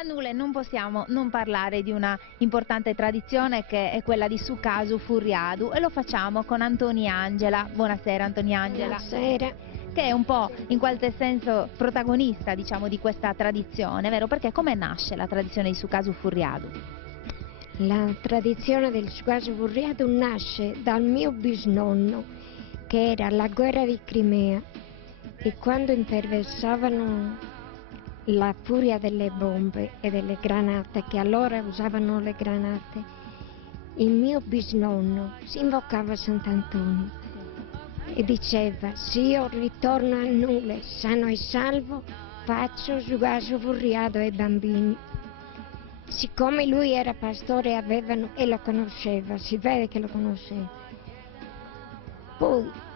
A Nule non possiamo non parlare di una importante tradizione che è quella di Sucasu Furriadu, e lo facciamo con Antoniangela. Buonasera Antoniangela. Buonasera. Che è un po' in qualche senso protagonista, diciamo, di questa tradizione, vero? Perché come nasce la tradizione di Sucasu Furriadu? La tradizione del Sucasu Furriadu nasce dal mio bisnonno, che era alla guerra di Crimea, e quando imperversavano la furia delle bombe e delle granate, che allora usavano le granate, il mio bisnonno si invocava Sant'Antonio e diceva: se io ritorno a Nule sano e salvo, faccio Sucasu Furriadu ai bambini. Siccome lui era pastore e lo conosceva, si vede che lo conosceva, poi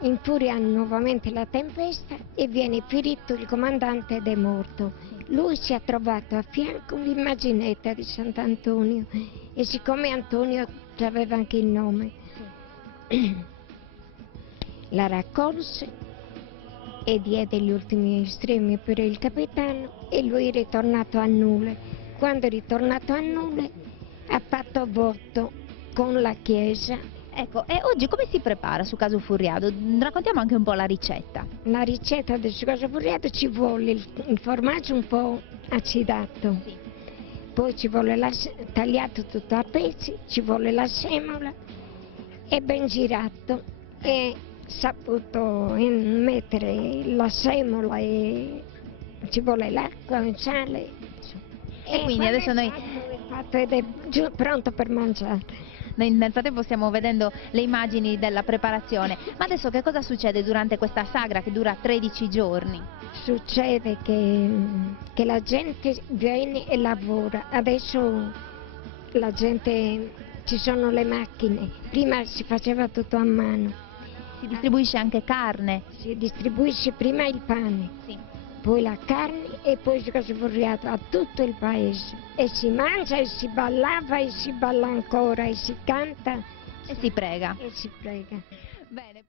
infuria nuovamente la tempesta e viene ferito il comandante ed è morto. Lui si è trovato a fianco l'immaginetta di Sant'Antonio, e siccome Antonio aveva anche il nome, la raccolse e diede gli ultimi estremi per il capitano, e lui è ritornato a Nule. Quando è ritornato a Nule ha fatto voto con la chiesa. Ecco, e oggi come si prepara Sucasu Furriadu? Raccontiamo anche un po' la ricetta. La ricetta del Sucasu Furriadu: ci vuole il formaggio un po' acidato, Sì. poi ci vuole tagliato tutto a pezzi, ci vuole la semola e ben girato, e saputo mettere la semola, e ci vuole l'acqua, il sale. E quindi adesso noi... è fatto ed è pronto per mangiare. Noi nel frattempo stiamo vedendo le immagini della preparazione, ma adesso che cosa succede durante questa sagra che dura 13 giorni? Succede che la gente viene e lavora. Adesso la gente, ci sono le macchine, prima si faceva tutto a mano. Si distribuisce anche carne? Si distribuisce prima il pane, Sì. poi la carne, e poi Sucasu Furriadu a tutto il paese. E si mangia e si ballava e si balla ancora e si canta E si prega. e si prega. Bene.